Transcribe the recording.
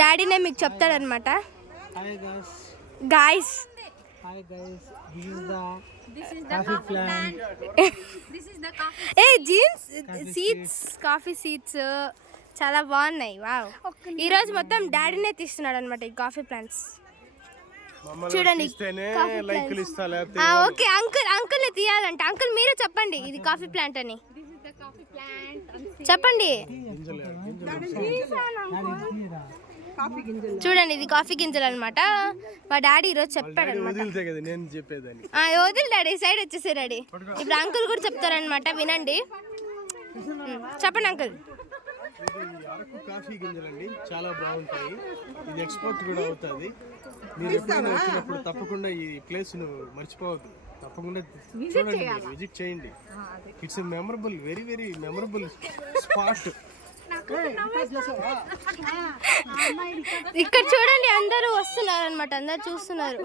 డాడీనే మీకు చెప్తాడనమాట. గాయస్ ఏ jeans seats coffee seats చాలా బాగున్నాయి. వావ్, ఈరోజు మొత్తం డాడీనే తీస్తున్నాడు అనమాట ఈ కాఫీ ప్లాంట్స్. చూడండి ఓకే అంకుల్ ని తీయాలంట. అంకుల్ మీరే చెప్పండి ఇది కాఫీ ప్లాంట్ అని చెప్పండి. చూడండి ఇది కాఫీ గింజలు అనమాట. మా డాడీ ఈరోజు చెప్పాడు అనమాట. వదిలి డాడీ సైడ్ వచ్చేసి డాడీ. ఇప్పుడు అంకుల్ కూడా చెప్తారనమాట, వినండి. చెప్పండి అంకుల్. కాఫీ గింజలండి చాలా బాగుంటాయి. ఇది ఎక్స్పోర్ట్ కూడా అవుతుంది. మీరు ఎప్పుడైనా వచ్చినప్పుడు తప్పకుండా ఈ ప్లేస్ ను మర్చిపోవద్దు. తప్పకుండా చూడండి, విజిట్ చేయండి. It's memorable, very very memorable spot. ఇక్కడ చూడండి అందరూ వస్తున్నారు అనమాట, అందరు చూస్తున్నారు.